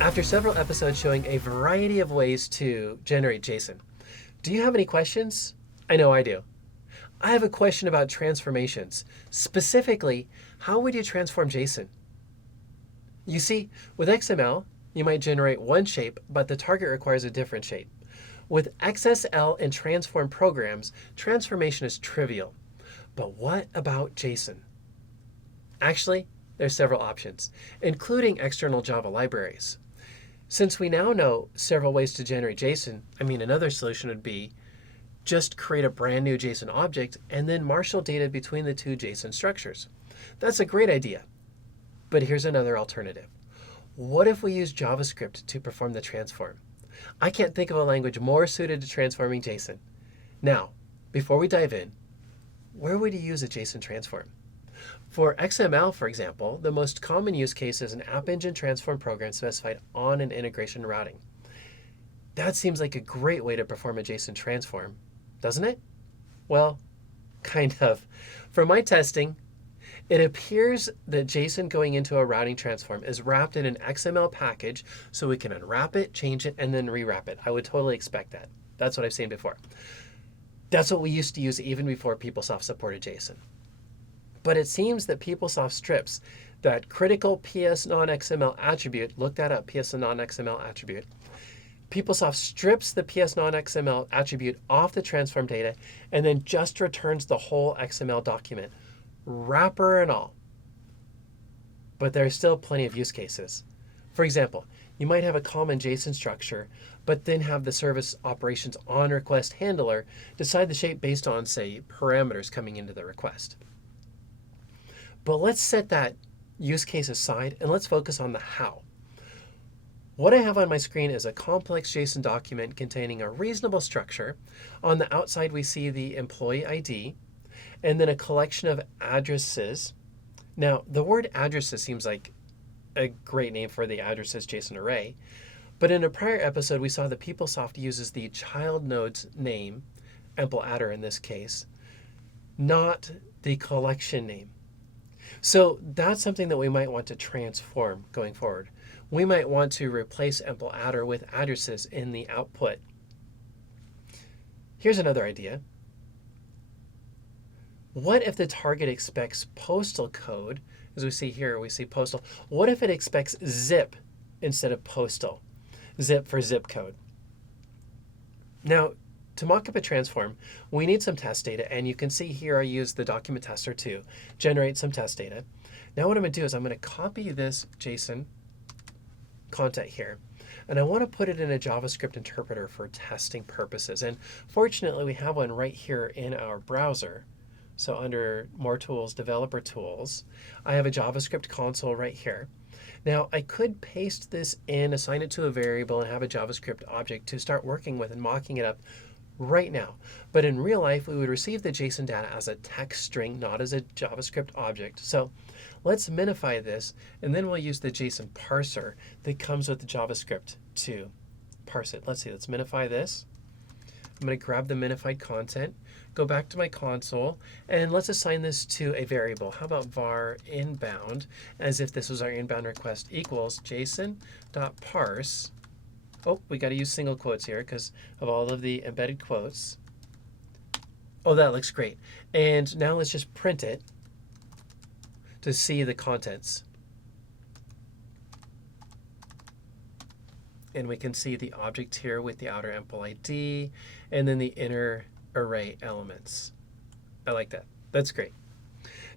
After several episodes showing a variety of ways to generate JSON, do you have any questions? I know I do. I have a question about transformations. Specifically, how would you transform JSON? You see, with XML, you might generate one shape, but the target requires a different shape. With XSL and transform programs, transformation is trivial. But what about JSON? Actually, there's several options, including external Java libraries. Since we now know several ways to generate JSON, another solution would be just create a brand new JSON object and then marshal data between the two JSON structures. That's a great idea. But here's another alternative. What if we use JavaScript to perform the transform? I can't think of a language more suited to transforming JSON. Now, before we dive in, where would you use a JSON transform? For XML, for example, the most common use case is an app engine transform program specified on an integration routing. That seems like a great way to perform a JSON transform, doesn't it? Well, kind of. For my testing, it appears that JSON going into a routing transform is wrapped in an XML package, so we can unwrap it, change it, and then rewrap it. I would totally expect that. That's what I've seen before. That's what we used to use even before PeopleSoft supported JSON. But it seems that PeopleSoft strips that critical PS non-XML attribute, look that up, PS non-XML attribute. PeopleSoft strips the PS non-XML attribute off the transform data and then just returns the whole XML document, wrapper and all. But there are still plenty of use cases. For example, you might have a common JSON structure, but then have the service operations on request handler decide the shape based on, say, parameters coming into the request. But let's set that use case aside and let's focus on the how. What I have on my screen is a complex JSON document containing a reasonable structure. On the outside, we see the employee ID and then a collection of addresses. Now, the word addresses seems like a great name for the addresses JSON array. But in a prior episode, we saw that PeopleSoft uses the child node's name, empl_adder in this case, not the collection name. So that's something that we might want to transform going forward. We might want to replace empl_adder with addresses in the output. Here's another idea. What if the target expects postal code? As we see here, we see postal. What if it expects zip instead of postal? Zip for zip code. Now, to mock up a transform, we need some test data, and you can see here I used the document tester to generate some test data. Now what I'm going to do is I'm going to copy this JSON content here, and I want to put it in a JavaScript interpreter for testing purposes. And fortunately, we have one right here in our browser. So under More Tools, Developer Tools, I have a JavaScript console right here. Now, I could paste this in, assign it to a variable, and have a JavaScript object to start working with and mocking it up right now. But in real life, we would receive the JSON data as a text string, not as a JavaScript object. So let's minify this, and then we'll use the JSON parser that comes with the JavaScript to parse it. Let's see, let's minify this. I'm going to grab the minified content, go back to my console, and let's assign this to a variable. How about var inbound, as if this was our inbound request, equals json.parse. Oh, we got to use single quotes here because of all of the embedded quotes. Oh, that looks great. And now let's just print it to see the contents. And we can see the object here with the outer empl ID and then the inner array elements. I like that. That's great.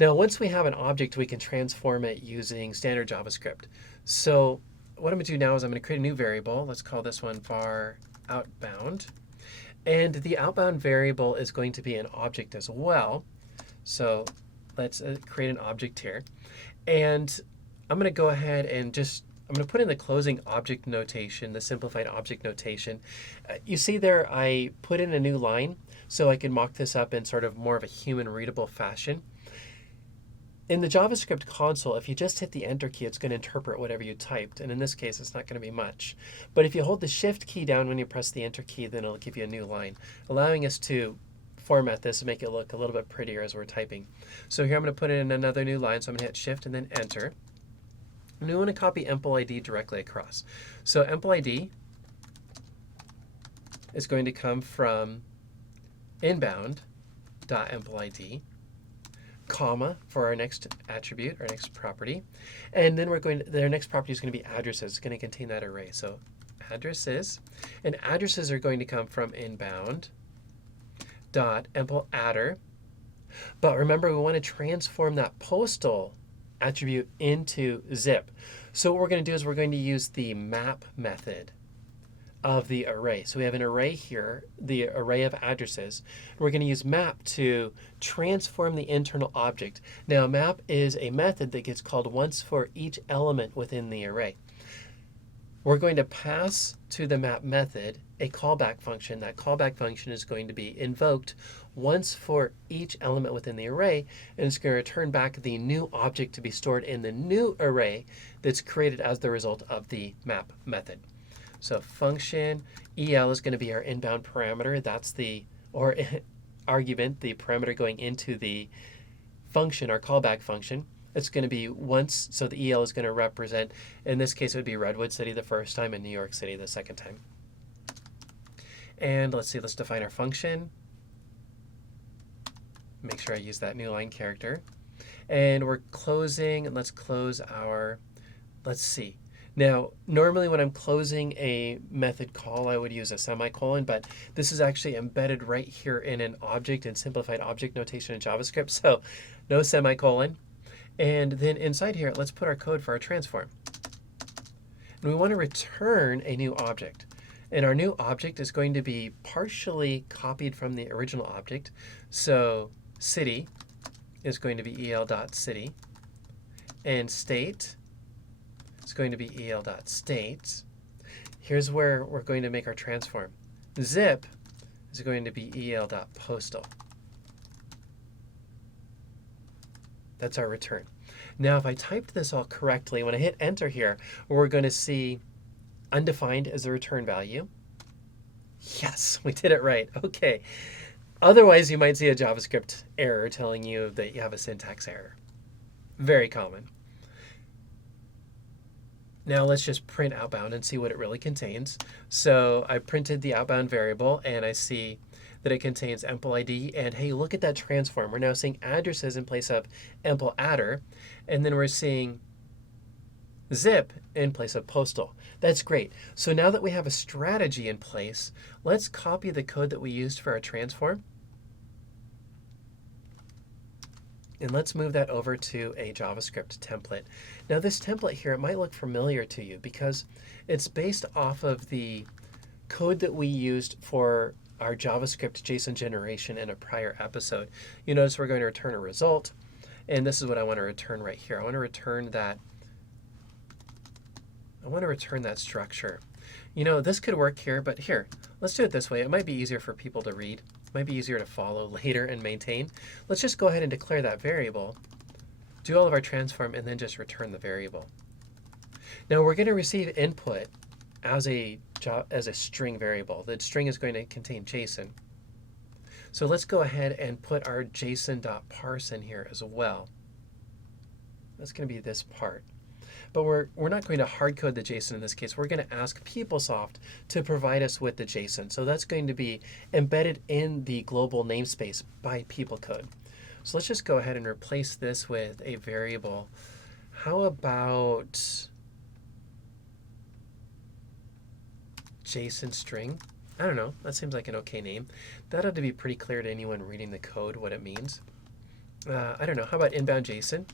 Now, once we have an object, we can transform it using standard JavaScript. So what I'm going to do now is I'm going to create a new variable. Let's call this one var outbound. And the outbound variable is going to be an object as well. So let's create an object here. And I'm going to go ahead and I'm going to put in the closing object notation, the simplified object notation. You see there, I put in a new line so I can mock this up in sort of more of a human readable fashion. in the JavaScript console, if you just hit the Enter key, it's going to interpret whatever you typed. And in this case, it's not going to be much. But if you hold the Shift key down when you press the Enter key, then it'll give you a new line, allowing us to format this and make it look a little bit prettier as we're typing. So here I'm going to put in another new line. So I'm going to hit Shift and then Enter. And we want to copy empl_id directly across. So empl_id is going to come from inbound.empl_id, comma for our next attribute, our next property. And then their next property is going to be addresses. It's going to contain that array. So addresses, and addresses are going to come from inbound.empl_adder. But remember, we want to transform that postal attribute into zip. So what we're going to do is we're going to use the map method of the array. So we have an array here, the array of addresses. We're going to use map to transform the internal object. Now map is a method that gets called once for each element within the array. We're going to pass to the map method a callback function. That callback function is going to be invoked once for each element within the array, and it's going to return back the new object to be stored in the new array that's created as the result of the map method. So function EL is going to be our inbound parameter. That's the, or argument, the parameter going into the function, our callback function. It's going to be once, so the EL is going to represent, in this case it would be Redwood City the first time and New York City the second time. And let's see, let's define our function. Make sure I use that new line character. And we're closing, and let's close our, let's see. Now, normally when I'm closing a method call, I would use a semicolon, but this is actually embedded right here in an object in simplified object notation in JavaScript, so no semicolon. And then inside here, let's put our code for our transform. And we want to return a new object. And our new object is going to be partially copied from the original object. So city is going to be el.city, and state is going to be el.state. Here's where we're going to make our transform. Zip is going to be el.postal. That's our return. Now, if I typed this all correctly, when I hit enter here, we're going to see undefined as the return value. Yes, we did it right. Okay. Otherwise, you might see a JavaScript error telling you that you have a syntax error. Very common. Now let's just print outbound and see what it really contains. So I printed the outbound variable, and I see that it contains empl_id, and hey, look at that transform. We're now seeing addresses in place of empl_adder, and then we're seeing zip in place of postal. That's great. So now that we have a strategy in place, let's copy the code that we used for our transform, and let's move that over to a JavaScript template. Now this template here, it might look familiar to you because it's based off of the code that we used for our JavaScript JSON generation in a prior episode. You notice we're going to return a result, and this is what I want to return right here. I want to return that structure. You know, this could work here, but here, let's do it this way. It might be easier for people to read. It might be easier to follow later and maintain. Let's just go ahead and declare that variable, do all of our transform, and then just return the variable. Now we're going to receive input as a string variable. The string is going to contain JSON. So let's go ahead and put our Json.parse in here as well. That's going to be this part. But we're not going to hard code the JSON in this case. We're going to ask PeopleSoft to provide us with the JSON. So that's going to be embedded in the global namespace by PeopleCode. So let's just go ahead and replace this with a variable. How about JSON string? I don't know. That seems like an okay name. That ought to be pretty clear to anyone reading the code what it means. I don't know. How about inbound JSON?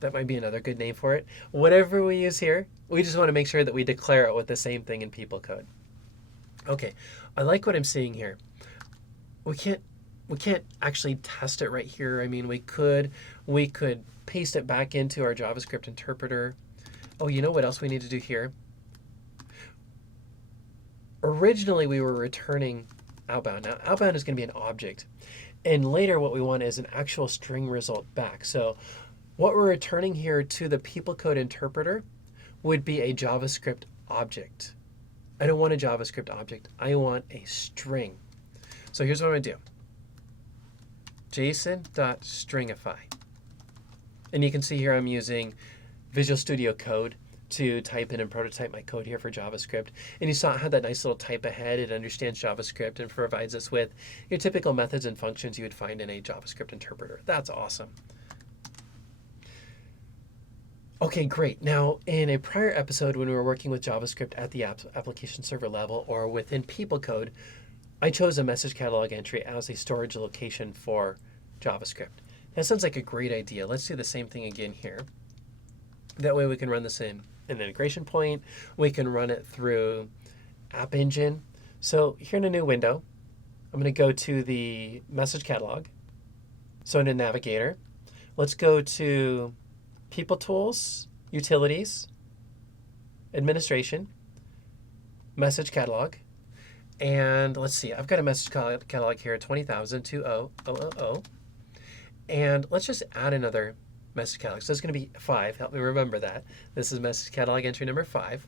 That might be another good name for it. Whatever we use here, we just want to make sure that we declare it with the same thing in PeopleCode. Okay, I like what I'm seeing here. We can't actually test it right here. I mean, we could paste it back into our JavaScript interpreter. Oh, you know what else we need to do here? Originally, we were returning outbound. Now, outbound is going to be an object. And later what we want is an actual string result back. So what we're returning here to the people code interpreter would be a JavaScript object. I don't want a JavaScript object. I want a string. So here's what I'm going to do. JSON.stringify. And you can see here I'm using Visual Studio Code to type in and prototype my code here for JavaScript. And you saw it had that nice little type ahead. It understands JavaScript and provides us with your typical methods and functions you would find in a JavaScript interpreter. That's awesome. Okay, great. Now, in a prior episode when we were working with JavaScript at the application server level or within people code, I chose a message catalog entry as a storage location for JavaScript. That sounds like a great idea. Let's do the same thing again here. That way we can run this in an integration point. We can run it through App Engine. So here in a new window, I'm going to go to the message catalog. So in a navigator, let's go to PeopleTools, Utilities, Administration, Message Catalog. And let's see, I've got a message catalog here, 20,000, and let's just add another message catalog. So it's going to be 5. Help me remember that. This is message catalog entry number 5.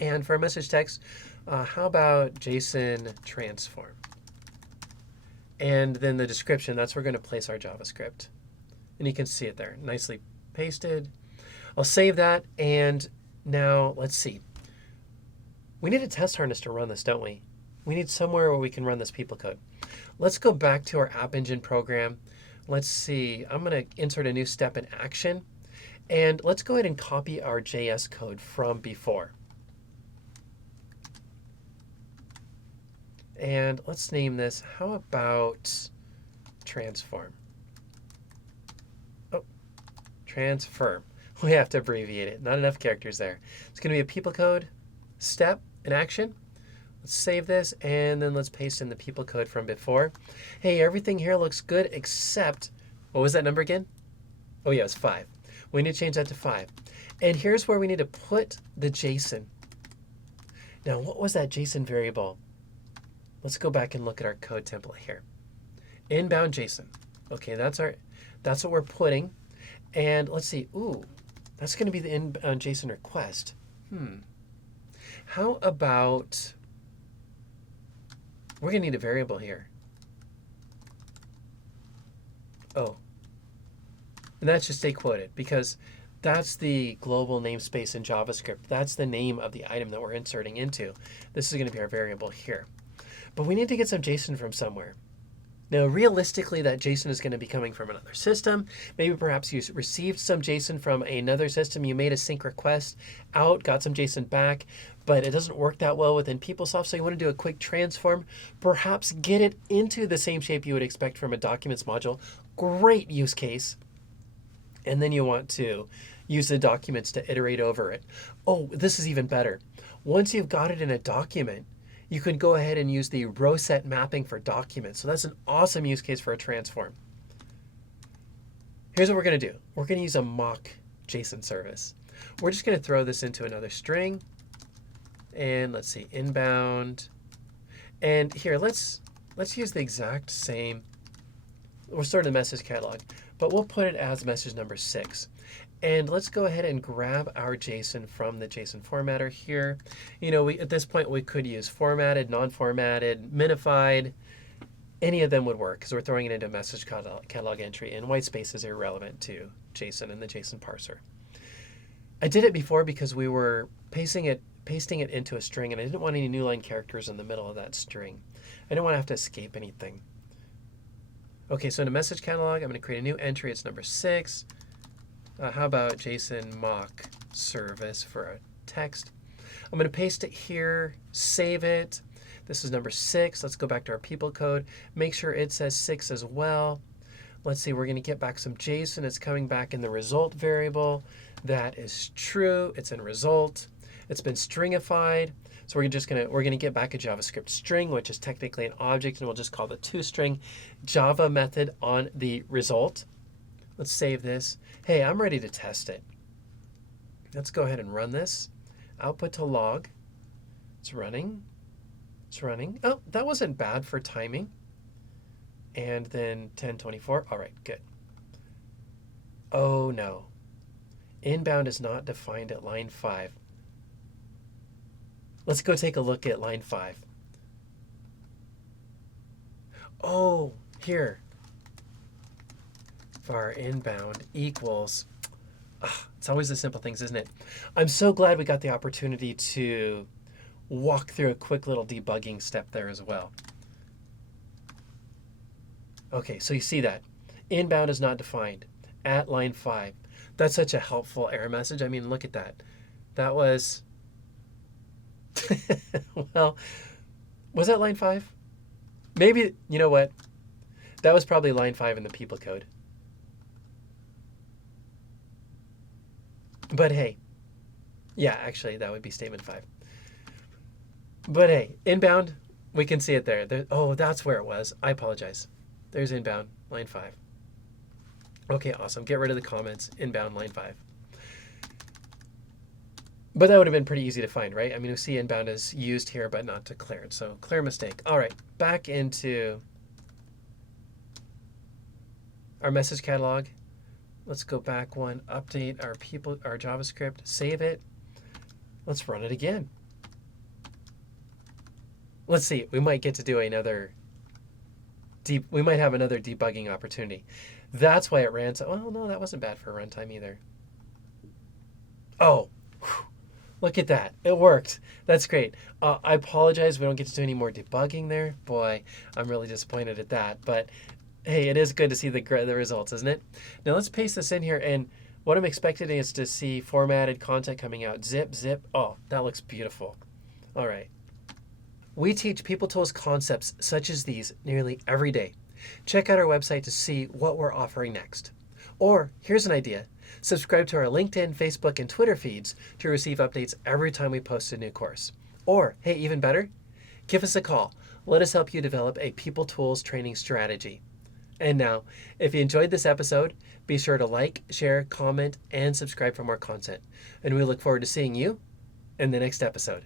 And for our message text, how about JSON transform? And then the description, that's where we're going to place our JavaScript. And you can see it there, nicely pasted. I'll save that, and now let's see. We need a test harness to run this, don't we? We need somewhere where we can run this people code. Let's go back to our App Engine program. Let's see, I'm going to insert a new step in action, and let's go ahead and copy our JS code from before. And let's name this, how about transform? Oh, transform. We have to abbreviate it, not enough characters there. It's going to be a people code step in action. Let's save this, and then let's paste in the people code from before. Hey, everything here looks good except, what was that number again? Oh yeah, it's 5. We need to change that to 5. And here's where we need to put the JSON. Now, what was that JSON variable? Let's go back and look at our code template here. Inbound JSON. Okay, that's what we're putting. And let's see, ooh, that's going to be the inbound JSON request. How about, we're going to need a variable here. Oh, and that's just stay quoted because that's the global namespace in JavaScript. That's the name of the item that we're inserting into. This is going to be our variable here. But we need to get some JSON from somewhere. Now, realistically, that JSON is going to be coming from another system. Maybe perhaps you received some JSON from another system. You made a sync request out, got some JSON back, but it doesn't work that well within PeopleSoft. So you want to do a quick transform, perhaps get it into the same shape you would expect from a documents module. Great use case. And then you want to use the documents to iterate over it. Oh, this is even better. Once you've got it in a document, you can go ahead and use the row set mapping for documents. So that's an awesome use case for a transform. Here's what we're going to do. We're going to use a mock JSON service. We're just going to throw this into another string. And let's see, inbound. And here, let's use the exact same. We're storing the message catalog, but we'll put it as message number 6. And let's go ahead and grab our JSON from the JSON formatter here. You know, at this point, we could use formatted, non-formatted, minified. Any of them would work because we're throwing it into a message catalog entry, and white space is irrelevant to JSON and the JSON parser. I did it before because we were pasting it into a string, and I didn't want any new line characters in the middle of that string. I didn't want to have to escape anything. Okay, so in a message catalog, I'm going to create a new entry. It's number 6. How about JSON mock service for a text? I'm going to paste it here, save it. This is number 6. Let's go back to our people code. Make sure it says 6 as well. Let's see, we're going to get back some JSON. It's coming back in the result variable. That is true. It's in result. It's been stringified. So we're going to get back a JavaScript string, which is technically an object, and we'll just call the toString Java method on the result. Let's save this. Hey, I'm ready to test it. Let's go ahead and run this. Output to log. It's running. It's running. Oh, that wasn't bad for timing. and then 1024. All right, good. Oh no. Inbound is not defined at line 5. Let's go take a look at line 5. Oh, here. Var inbound equals. It's always the simple things, isn't it? I'm so glad we got the opportunity to walk through a quick little debugging step there as well. Okay, so you see that. Inbound is not defined at line 5. That's such a helpful error message. I mean, look at that. That was, well, was that line 5? Maybe, you know what? That was probably line 5 in the people code. But hey, yeah, actually, that would be statement 5. But hey, inbound, we can see it there. Oh, that's where it was. I apologize. There's inbound, line 5. Okay, awesome. Get rid of the comments, inbound, line 5. But that would have been pretty easy to find, right? I mean, we see inbound is used here, but not declared. So clear mistake. All right, back into our message catalog. Let's go back one, update our JavaScript, save it. Let's run it again. Let's see, we might get to do another we might have another debugging opportunity. That's why it ran so, oh no, that wasn't bad for runtime either. Oh, look at that, it worked. That's great. I apologize, we don't get to do any more debugging there. Boy, I'm really disappointed at that, but hey, it is good to see the results, isn't it? Now let's paste this in here, and what I'm expecting is to see formatted content coming out. Zip, zip. Oh, that looks beautiful. All right. We teach PeopleTools concepts such as these nearly every day. Check out our website to see what we're offering next. Or, here's an idea. Subscribe to our LinkedIn, Facebook, and Twitter feeds to receive updates every time we post a new course. Or, hey, even better, give us a call. Let us help you develop a PeopleTools training strategy. And now, if you enjoyed this episode, be sure to like, share, comment, and subscribe for more content. And we look forward to seeing you in the next episode.